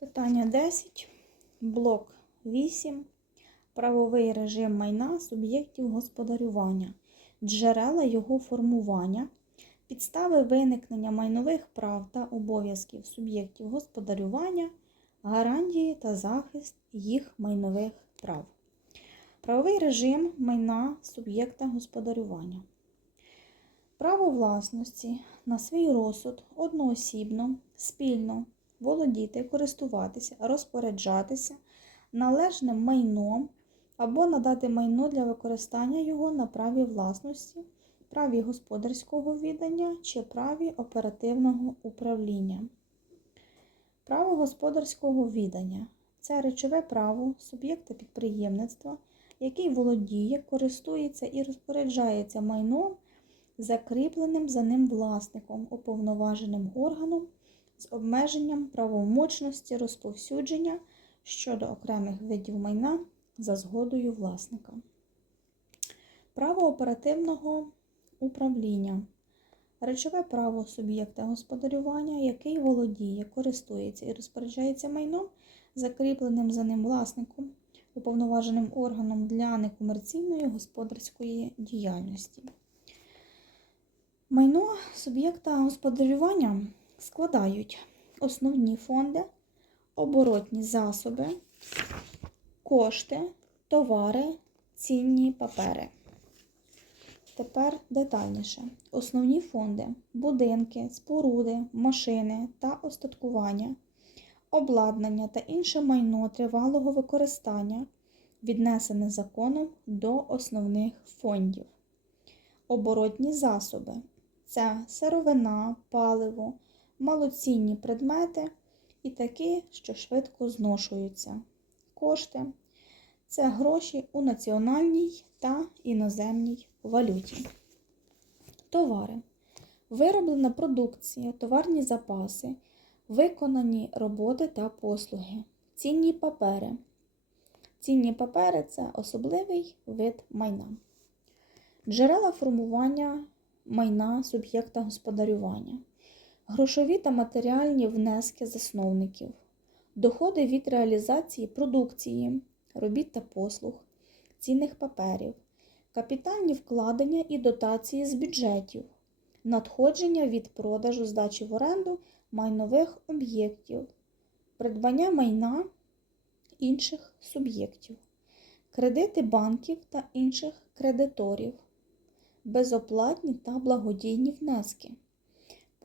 Питання 10. Блок 8. Правовий режим майна суб'єктів господарювання, джерела його формування, підстави виникнення майнових прав та обов'язків суб'єктів господарювання, гарантії та захист їх майнових прав. Правовий режим майна суб'єкта господарювання. Право власності на свій розсуд одноосібно, спільно володіти, користуватися, розпоряджатися належним майном або надати майно для використання його на праві власності, праві господарського віддання чи праві оперативного управління. Право господарського віддання це речове право суб'єкта підприємництва, який володіє, користується і розпоряджається майном, закріпленим за ним власником, уповноваженим органом з обмеженням правомочності розповсюдження щодо окремих видів майна за згодою власника. Право оперативного управління. Речове право суб'єкта господарювання, який володіє, користується і розпоряджається майном, закріпленим за ним власником, уповноваженим органом для некомерційної господарської діяльності. Майно суб'єкта господарювання складають основні фонди, оборотні засоби, кошти, товари, цінні папери. Тепер детальніше. Основні фонди будинки, споруди, машини та остаткування, обладнання та інше майно тривалого використання, віднесене законом до основних фондів. Оборотні засоби це сировина, паливо, малоцінні предмети і такі, що швидко зношуються. Кошти це гроші у національній та іноземній валюті. Товари. Вироблена продукція, товарні запаси, виконані роботи та послуги, цінні папери. Цінні папери це особливий вид майна. Джерела формування майна суб'єкта господарювання, грошові та матеріальні внески засновників, доходи від реалізації продукції, робіт та послуг, цінних паперів, капітальні вкладення і дотації з бюджетів, надходження від продажу здачі в оренду майнових об'єктів, придбання майна інших суб'єктів, кредити банків та інших кредиторів, безоплатні та благодійні внески,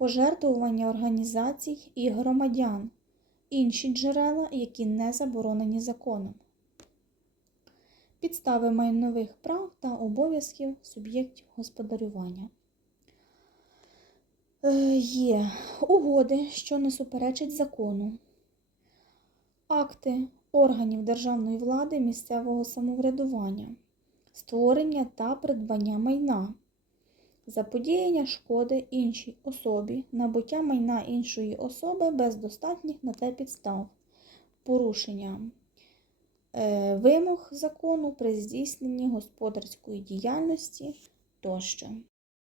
пожертвування організацій і громадян, інші джерела, які не заборонені законом. Підстави майнових прав та обов'язків суб'єктів господарювання. Е, Є угоди, що не суперечать закону, акти органів державної влади місцевого самоврядування, створення та придбання майна, заподіяння шкоди іншій особі, набуття майна іншої особи без достатніх на те підстав, порушення е, вимог закону при здійсненні господарської діяльності тощо.